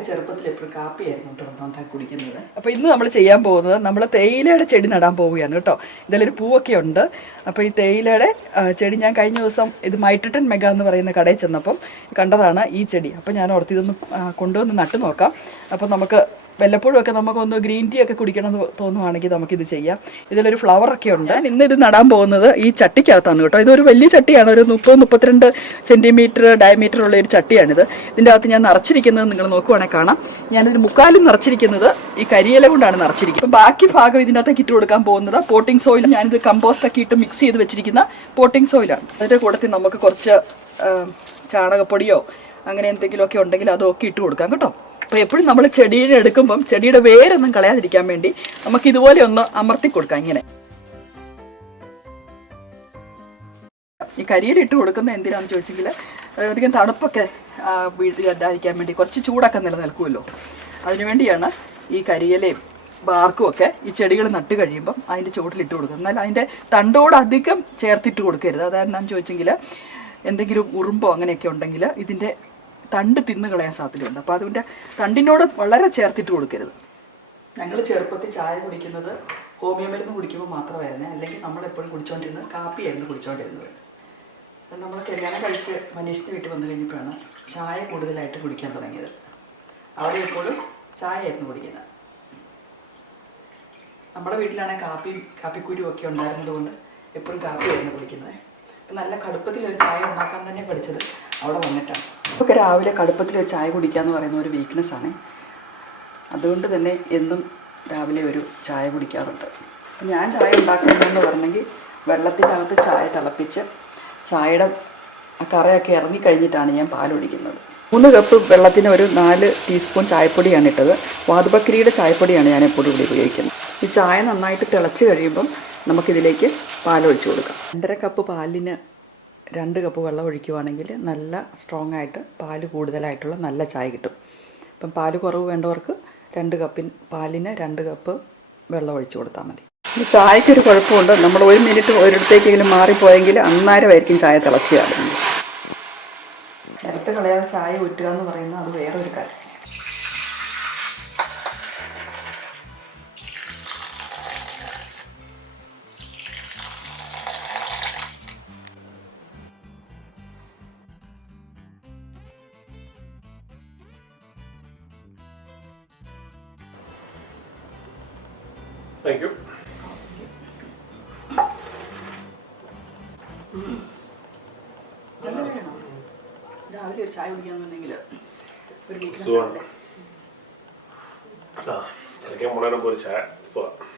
ഞാനൊക്കെ ചെറുപ്പത്തിൽ എപ്പോഴും കാപ്പിയായിരുന്നു കേട്ടോ ഉണ്ടാക്കി കുടിക്കുന്നത്. അപ്പോൾ ഇന്ന് നമ്മൾ ചെയ്യാൻ പോകുന്നത് നമ്മൾ തേയിലയുടെ ചെടി നടാൻ പോവുകയാണ് കേട്ടോ. ഇതിലൊരു പൂവൊക്കെ ഉണ്ട്. അപ്പോൾ ഈ തേയിലയുടെ ചെടി ഞാൻ കഴിഞ്ഞ ദിവസം ഇത് മൈട്രിട്ടൺ മെഗ എന്ന് പറയുന്ന കടയിൽ ചെന്നപ്പം കണ്ടതാണ് ഈ ചെടി. അപ്പോൾ ഞാൻ ഓർത്ത് ഇതൊന്ന് കൊണ്ടുവന്ന് നട്ടു നോക്കാം. അപ്പോൾ നമുക്ക് വല്ലപ്പോഴും ഒക്കെ നമുക്കൊന്ന് ഗ്രീൻ ടീ ഒക്കെ കുടിക്കണം എന്ന് തോന്നുവാണെങ്കിൽ നമുക്കിത് ചെയ്യാം. ഇതിലൊരു ഫ്ലവറൊക്കെ ഉണ്ട്. ഞാൻ ഇന്ന് ഇത് നടാൻ പോകുന്നത് ഈ ചട്ടിക്കകത്താണ് കേട്ടോ. ഇതൊരു വലിയ ചട്ടിയാണ്, ഒരു 30-32 സെൻറ്റിമീറ്റർ ഡയമീറ്റർ ഉള്ള ഒരു ചട്ടിയാണിത്. ഇതിൻ്റെ അകത്ത് ഞാൻ നിറച്ചിരിക്കുന്നത് നിങ്ങൾ നോക്കുവാണെങ്കിൽ കാണാം. ഞാനിതിന് മുക്കാലും നിറച്ചിരിക്കുന്നത് ഈ കരിയില കൊണ്ടാണ് നിറച്ചിരിക്കുന്നത്. അപ്പം ബാക്കി ഭാഗം ഇതിൻ്റെ അകത്തേക്ക് ഇട്ട് കൊടുക്കാൻ പോകുന്നത് പോട്ടിംഗ് സോയിൽ. ഞാനിത് കമ്പോസ്റ്റൊക്കെ ഇട്ട് മിക്സ് ചെയ്ത് വെച്ചിരിക്കുന്ന പോട്ടിംഗ് സോയിലാണ്. അതിൻ്റെ കൂട്ടത്തിൽ നമുക്ക് കുറച്ച് ചാണകപ്പൊടിയോ അങ്ങനെ എന്തെങ്കിലുമൊക്കെ ഉണ്ടെങ്കിൽ അതൊക്കെ ഇട്ട് കൊടുക്കാം കേട്ടോ. അപ്പോൾ എപ്പോഴും നമ്മൾ ചെടിയെ എടുക്കുമ്പം ചെടിയുടെ വേരൊന്നും കളയാതിരിക്കാൻ വേണ്ടി നമുക്ക് ഇതുപോലെ ഒന്ന് അമർത്തി കൊടുക്കാം. ഇങ്ങനെ ഈ കരിയിലിട്ട് കൊടുക്കുന്ന എന്തിനാണെന്ന് ചോദിച്ചെങ്കിൽ അധികം തണുപ്പൊക്കെ വീട്ടിലിടാതിരിക്കാൻ വേണ്ടി, കുറച്ച് ചൂടൊക്കെ നിലനിൽക്കുമല്ലോ, അതിനുവേണ്ടിയാണ് ഈ കരിയിലയും ബാർക്കും ഒക്കെ ഈ ചെടികൾ നട്ട് കഴിയുമ്പം അതിൻ്റെ ചുവട്ടിലിട്ട് കൊടുക്കുക. എന്നാൽ അതിൻ്റെ തണ്ടോട് അധികം ചേർത്തിട്ട് കൊടുക്കരുത്. അതായെന്നാന്ന് ചോദിച്ചെങ്കിൽ എന്തെങ്കിലും ഉറുമ്പോ അങ്ങനെയൊക്കെ ഉണ്ടെങ്കിൽ ഇതിൻ്റെ തണ്ട് തിന്ന് കളയാൻ സാധ്യതയുണ്ട്. അപ്പോൾ അതിൻ്റെ തണ്ടിനോട് വളരെ ചേർത്തിട്ട് കൊടുക്കരുത്. ഞങ്ങൾ ചെറുപ്പത്തിൽ ചായ കുടിക്കുന്നത് ഹോമിയോ മരുന്ന് കുടിക്കുമ്പോൾ മാത്രമായിരുന്നു. അല്ലെങ്കിൽ നമ്മളെപ്പോഴും കുടിച്ചുകൊണ്ടിരുന്നത് കാപ്പിയായിരുന്നു കുടിച്ചുകൊണ്ടിരുന്നത്. നമ്മൾ കല്യാണം കഴിച്ച് മനീഷിൻ്റെ വീട്ടിൽ വന്നു കഴിഞ്ഞപ്പോഴാണ് ചായ കൂടുതലായിട്ട് കുടിക്കാൻ തുടങ്ങിയത്. അവിടെ എപ്പോഴും ചായയായിരുന്നു കുടിക്കുന്നത്. നമ്മുടെ വീട്ടിലാണെങ്കിൽ കാപ്പിക്കുരു ഒക്കെ ഉണ്ടായിരുന്നത് കൊണ്ട് എപ്പോഴും കാപ്പിയായിരുന്നു കുടിക്കുന്നത്. നല്ല കടുപ്പത്തിലൊരു ചായ ഉണ്ടാക്കാൻ തന്നെ പഠിച്ചത് അവിടെ വന്നിട്ടാണ്. ഒക്കെ രാവിലെ കടുപ്പത്തിൽ ഒരു ചായ കുടിക്കുക എന്ന് പറയുന്ന ഒരു വീക്ക്നെസ്സാണ്. അതുകൊണ്ട് തന്നെ എന്നും രാവിലെ ഒരു ചായ കുടിക്കാറുണ്ട്. ഞാൻ ചായ ഉണ്ടാക്കുന്നതെന്ന് പറഞ്ഞെങ്കിൽ വെള്ളത്തിനകത്ത് ചായ തിളപ്പിച്ച് ചായയുടെ കറയൊക്കെ ഇറങ്ങിക്കഴിഞ്ഞിട്ടാണ് ഞാൻ പാലൊഴിക്കുന്നത്. 3 കപ്പ് വെള്ളത്തിന് ഒരു 4 ടീസ്പൂൺ ചായപ്പൊടിയാണ് ഇട്ടത്. വാതുബക്രിയുടെ ചായപ്പൊടിയാണ് ഞാൻ എപ്പോഴും ഇവിടെ ഉപയോഗിക്കുന്നത്. ഈ ചായ നന്നായിട്ട് തിളച്ച് കഴിയുമ്പം നമുക്കിതിലേക്ക് പാലൊഴിച്ച് കൊടുക്കാം. 2.5 കപ്പ് പാലിന് 2 കപ്പ് വെള്ളം ഒഴിക്കുവാണെങ്കിൽ നല്ല സ്ട്രോങ് ആയിട്ട് പാല് കൂടുതലായിട്ടുള്ള നല്ല ചായ കിട്ടും. അപ്പം പാല് കുറവ് വേണ്ടവർക്ക് 2 കപ്പിന് പാലിന് 2 കപ്പ് വെള്ളം ഒഴിച്ച് കൊടുത്താൽ മതി. ചായക്കൊരു കുഴപ്പമുണ്ട്. നമ്മൾ 1 മിനിറ്റ് ഒരിടത്തേക്കെങ്കിലും മാറിപ്പോയെങ്കിൽ അന്നേരമായിരിക്കും ചായ തിളച്ച് കാണുന്നത്. നേരത്തെ കളയാതെ ചായ ഊറ്റുക എന്ന് പറയുന്നത് അത് വേറൊരു കാര്യം. Thank you. രാവിലെ ഒരു ചായ കുടിക്കാന്നുണ്ടെങ്കിൽ ഒരു വീക്ക്നെസ് എനിക്ക് മുളക് ഒരു ചായ